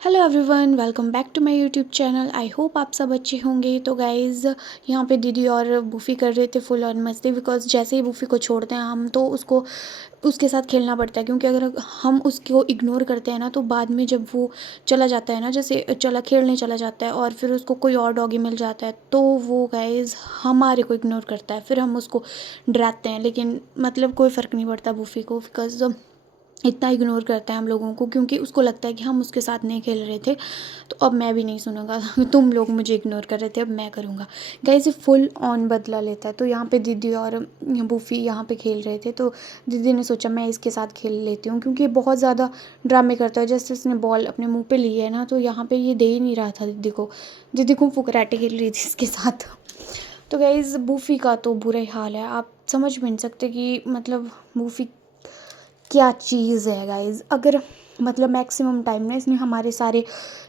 Hello everyone, welcome back to my YouTube channel. I hope आप सब अच्छे होंगे। तो गाइज़, यहाँ पे दीदी और बूफ़ी कर रहे थे फुल ऑन मस्ती, बिकॉज जैसे ही बूफ़ी को छोड़ते हैं हम तो उसको उसके साथ खेलना पड़ता है, क्योंकि अगर हम उसको इग्नोर करते हैं ना तो बाद में जब वो चला जाता है ना, जैसे चला खेलने चला जाता है और फिर उसको कोई और डॉगी मिल जाता है तो वो गाइज़ हमारे को इग्नोर करता है, फिर हम उसको डराते हैं। लेकिन मतलब कोई फ़र्क नहीं पड़ता बूफ़ी को, बिकॉज इतना इग्नोर करता है हम लोगों को, क्योंकि उसको लगता है कि हम उसके साथ नहीं खेल रहे थे तो अब मैं भी नहीं सुनूंगा। तुम लोग मुझे इग्नोर कर रहे थे, अब मैं करूँगा। गाइस, ये फुल ऑन बदला लेता है। तो यहाँ पे दीदी और बूफ़ी यहाँ पे खेल रहे थे तो दीदी ने सोचा मैं इसके साथ खेल लेती हूँ, क्योंकि ये बहुत ज़्यादा ड्रामे करता है। जैसे इसने बॉल अपने मुँह पे ली है ना, तो यहाँ पे ये दे ही नहीं रहा था दीदी को। दीदी को फुकराटे खेल रही थी इसके साथ। तो गाइस, बूफ़ी का तो बुरा ही हाल है। आप समझ भी नहीं सकते कि मतलब बूफ़ी क्या चीज़ है गाइज़। अगर मतलब मैक्सिमम टाइम ना इसने हमारे सारे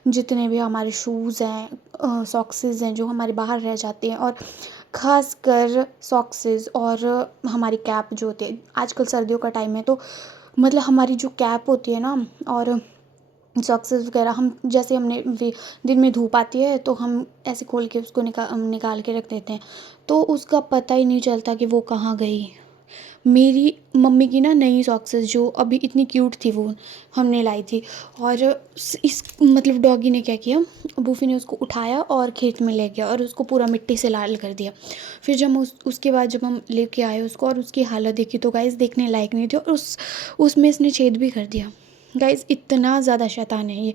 जितने भी हमारे शूज़ हैं, सॉक्सेस हैं जो हमारे बाहर रह जाते हैं, और ख़ास कर सॉक्सेस और हमारी कैप जो होती है, आजकल सर्दियों का टाइम है तो मतलब हमारी जो कैप होती है ना और सॉक्सेस वगैरह, हम जैसे हमने दिन में धूप आती है तो हम ऐसे खोल के उसको निकाल के रख देते हैं, तो उसका पता ही नहीं चलता कि वो कहाँ गई। मेरी मम्मी की ना नई सॉक्सेस जो अभी इतनी क्यूट थी वो हमने लाई थी, और इस मतलब डॉगी ने क्या किया, बूफी ने उसको उठाया और खेत में ले गया और उसको पूरा मिट्टी से लाल कर दिया। फिर जब उसके बाद जब हम लेके आए उसको और उसकी हालत देखी तो गाइस देखने लायक नहीं थी, और उसमें इसने छेद भी कर दिया। गाइस, इतना ज़्यादा शैतान है ये।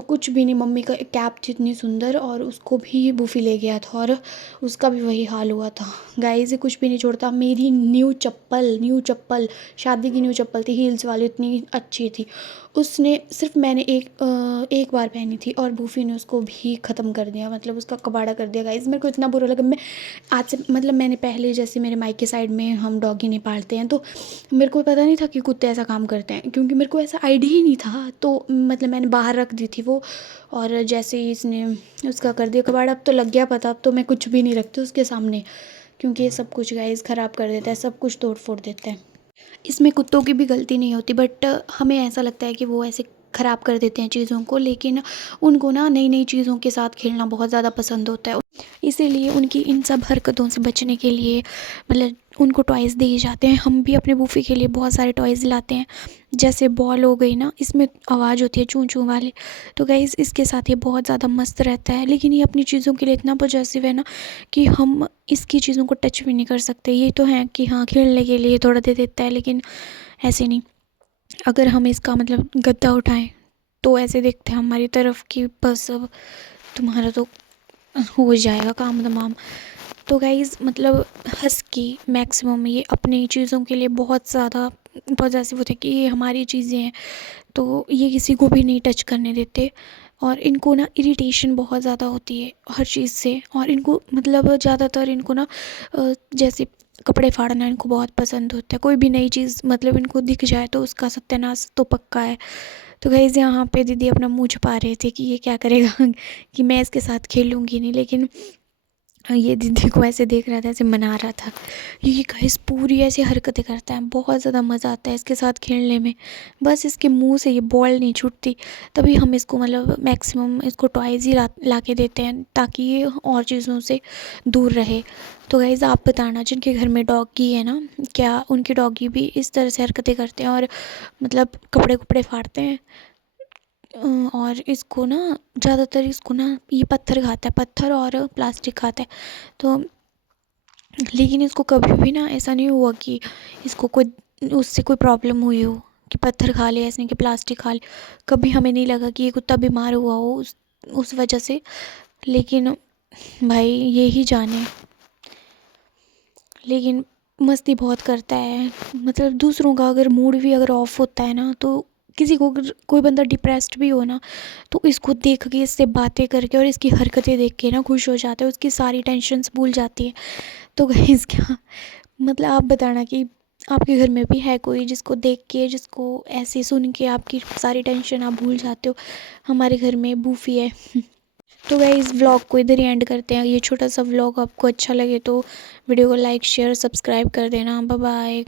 कुछ भी नहीं, मम्मी का कैप थी इतनी सुंदर और उसको भी बूफी ले गया था और उसका भी वही हाल हुआ था। गाइस, ये कुछ भी नहीं छोड़ता। मेरी न्यू चप्पल शादी की न्यू चप्पल थी, हील्स वाली, इतनी अच्छी थी, उसने सिर्फ मैंने एक बार पहनी थी और बूफी ने उसको भी ख़त्म कर दिया, मतलब उसका कबाड़ा कर दिया। गाइस, मेरे को इतना बुरा लगा। मैं आज से मतलब मैंने पहले जैसे मेरे मायके साइड में हम डॉगी नहीं पालते हैं तो मेरे को पता नहीं था कि कुत्ते ऐसा काम करते हैं, क्योंकि मेरे को ऐसा आइडिया ही नहीं था। तो मतलब मैंने बाहर रख दी थी वो, और जैसे ही इसने उसका कर दिया कबाड़, अब तो लग गया पता, अब तो मैं कुछ भी नहीं रखती उसके सामने, क्योंकि ये सब कुछ गाइस ख़राब कर देता है, सब कुछ तोड़ फोड़ देता है। इसमें कुत्तों की भी गलती नहीं होती, बट हमें ऐसा लगता है कि वो ऐसे ख़राब कर देते हैं चीज़ों को, लेकिन उनको ना नई नई चीज़ों के साथ खेलना बहुत ज़्यादा पसंद होता है। इसीलिए उनकी इन सब हरकतों से बचने के लिए मतलब उनको टॉयज़ दिए जाते हैं। हम भी अपने बूफी के लिए बहुत सारे टॉयज़ लाते हैं, जैसे बॉल हो गई ना, इसमें आवाज़ होती है चूं चूं वाली, तो गाइस इसके साथ ये बहुत ज़्यादा मस्त रहता है। लेकिन ये अपनी चीज़ों के लिए इतना पॉजेसिव है ना कि हम इसकी चीज़ों को टच भी नहीं कर सकते। ये तो है कि हाँ, खेलने के लिए थोड़ा दे देता है, लेकिन ऐसे नहीं। अगर हम इसका मतलब गद्दा उठाएं तो ऐसे देखते हैं हमारी तरफ कि बस अब तुम्हारा तो हो जाएगा काम तमाम। तो गाइज़, मतलब हस्की मैक्सिमम ये अपनी चीज़ों के लिए बहुत ज़्यादा पॉजेसिव होते हैं कि ये हमारी चीज़ें हैं, तो ये किसी को भी नहीं टच करने देते। और इनको ना इरिटेशन बहुत ज़्यादा होती है हर चीज़ से, और इनको मतलब ज़्यादातर इनको ना जैसे कपड़े फाड़ना इनको बहुत पसंद होता है। कोई भी नई चीज़ मतलब इनको दिख जाए तो उसका सत्यानाश तो पक्का है। तो गाइज़, यहाँ पे दीदी अपना मुँह छुपा रहे थे कि ये क्या करेगा कि मैं इसके साथ खेलूँगी नहीं, लेकिन ये दीदी को ऐसे देख रहा था, ऐसे मना रहा था। ये गाइस पूरी ऐसी हरकतें करता है, बहुत ज़्यादा मज़ा आता है इसके साथ खेलने में। बस इसके मुंह से ये बॉल नहीं छूटती, तभी हम इसको मतलब मैक्सिमम इसको टॉयज़ ही ला के देते हैं ताकि ये और चीज़ों से दूर रहे। तो गाइस, आप बताना जिनके घर में डॉगी है ना, क्या उनके डॉगी भी इस तरह से हरकतें करते हैं और मतलब कपड़े कपड़े फाड़ते हैं। और इसको ना ज़्यादातर इसको ना ये पत्थर खाता है, पत्थर और प्लास्टिक खाता है। तो लेकिन इसको कभी भी ना ऐसा नहीं हुआ कि इसको कोई उससे कोई प्रॉब्लम हुई हो कि पत्थर खा ले, ऐसे नहीं कि प्लास्टिक खा ले। कभी हमें नहीं लगा कि ये कुत्ता बीमार हुआ हो उस वजह से। लेकिन भाई ये ही जाने। लेकिन मस्ती बहुत करता है, मतलब दूसरों का अगर मूड भी अगर ऑफ होता है ना, तो किसी को अगर कोई बंदा डिप्रेस्ड भी हो ना, तो इसको देख के, इससे बातें करके और इसकी हरकतें देख के ना खुश हो जाता है, उसकी सारी टेंशन्स भूल जाती है। तो गाइस, क्या मतलब आप बताना कि आपके घर में भी है कोई जिसको देख के, जिसको ऐसे सुन के आपकी सारी टेंशन आप भूल जाते हो। हमारे घर में बूफी है। तो गाइस, व्लॉग को इधर ही एंड करते हैं। ये छोटा सा व्लॉग आपको अच्छा लगे तो वीडियो को लाइक शेयर सब्सक्राइब कर देना। Bye bye.